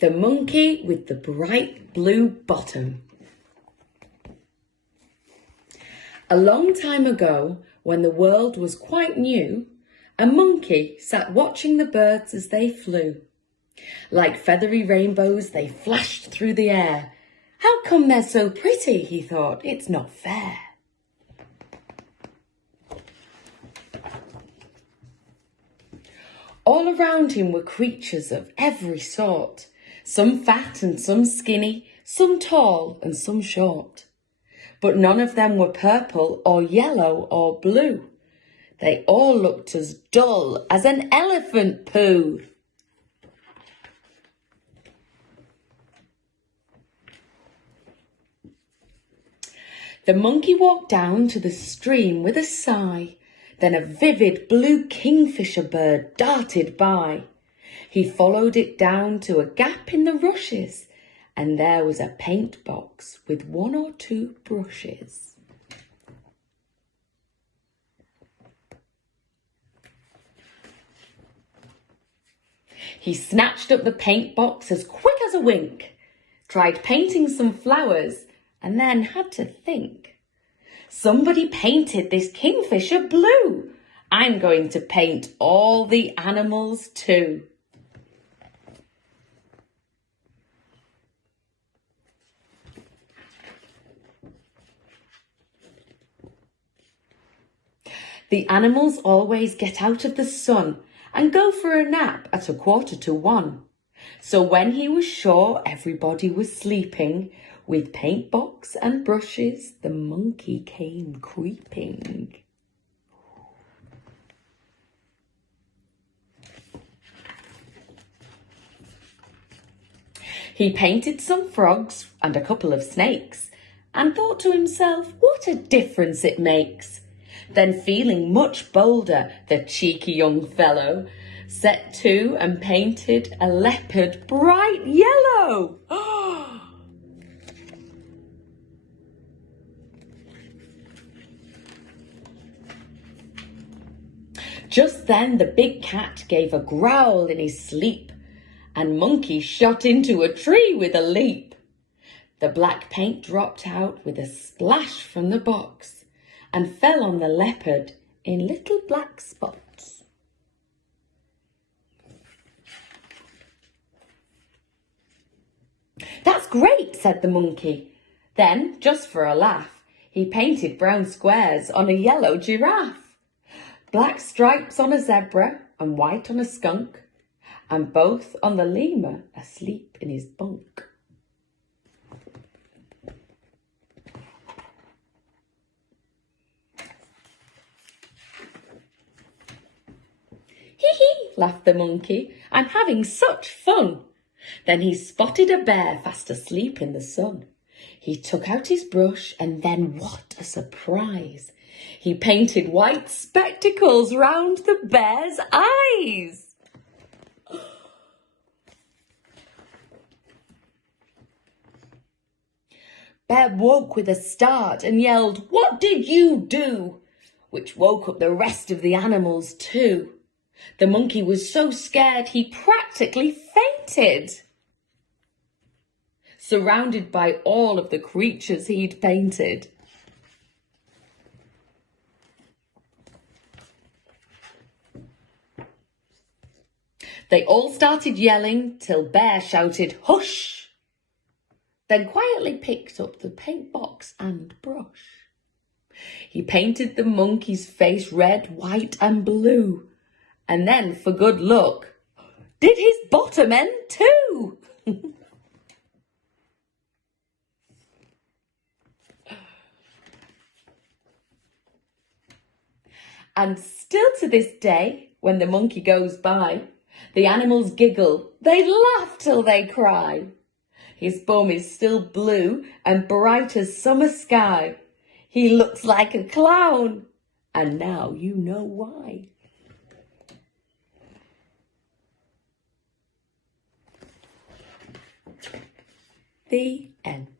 The monkey with the bright blue bottom. A long time ago, when the world was quite new, a monkey sat watching the birds as they flew. Like feathery rainbows, they flashed through the air. How come they're so pretty, he thought, it's not fair. All around him were creatures of every sort, some fat and some skinny, some tall and some short. But none of them were purple or yellow or blue. They all looked as dull as an elephant poo. The monkey walked down to the stream with a sigh. Then a vivid blue kingfisher bird darted by. He followed it down to a gap in the rushes, and there was a paint box with 1 or 2 brushes. He snatched up the paint box as quick as a wink, tried painting some flowers, and then had to think. Somebody painted this kingfisher blue. I'm going to paint all the animals too. The animals always get out of the sun and go for a nap at 1:45. So when he was sure everybody was sleeping, with paint box and brushes, the monkey came creeping. He painted some frogs and a couple of snakes and thought to himself, what a difference it makes. Then feeling much bolder, the cheeky young fellow set to and painted a leopard bright yellow. Just then the big cat gave a growl in his sleep, and Monkey shot into a tree with a leap. The black paint dropped out with a splash from the box and fell on the leopard in little black spots. "That's great," said the monkey. Then, just for a laugh, he painted brown squares on a yellow giraffe, black stripes on a zebra and white on a skunk, and both on the lemur asleep in his bunk. "Hee hee," laughed the monkey, "I'm having such fun." Then he spotted a bear fast asleep in the sun. He took out his brush and then what a surprise! He painted white spectacles round the bear's eyes. Bear woke with a start and yelled, "What did you do?" which woke up the rest of the animals too. The monkey was so scared he practically fainted, surrounded by all of the creatures he'd painted. They all started yelling till Bear shouted, "Hush!" Then quietly picked up the paint box and brush. He painted the monkey's face red, white and blue, and then, for good luck, did his bottom end too. And still to this day, when the monkey goes by, the animals giggle, they laugh till they cry. His bum is still blue and bright as summer sky. He looks like a clown, and now you know why. The end.